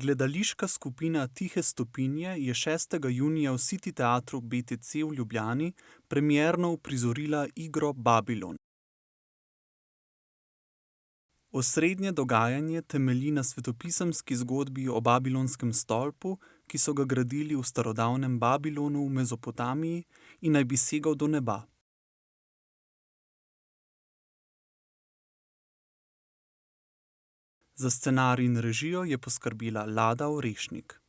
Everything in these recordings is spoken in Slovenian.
Gledališka skupina Tihe stopinje je 6. junija v City teatru BTC v Ljubljani premierno uprizorila igro Babilon. Osrednje dogajanje temelji na svetopisemski zgodbi o Babilonskem stolpu, ki so ga gradili v starodavnem Babilonu v Mezopotamiji in naj bi segal do neba. Za scenarij in režijo je poskrbela Lada Orešnik.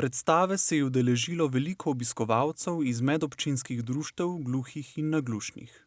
Predstave se je udeležilo veliko obiskovalcev iz medobčinskih društev gluhih in naglušnih.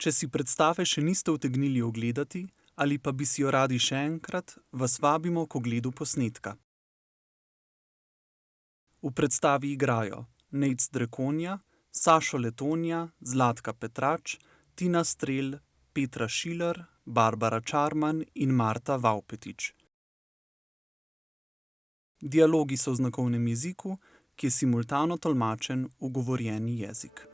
Če si predstave še niste utegnili ogledati ali pa bi si jo radi še enkrat, vas vabimo k ogledu posnetka. V predstavi igrajo Nejc Drekonja, Sašo Letonja, Zlatka Petrač, Tina Strel, Petra Šiler, Barbara Čarman in Marta Vavpetič. Dialogi so v znakovnem jeziku, ki je simultano tolmačen v govorjeni jezik.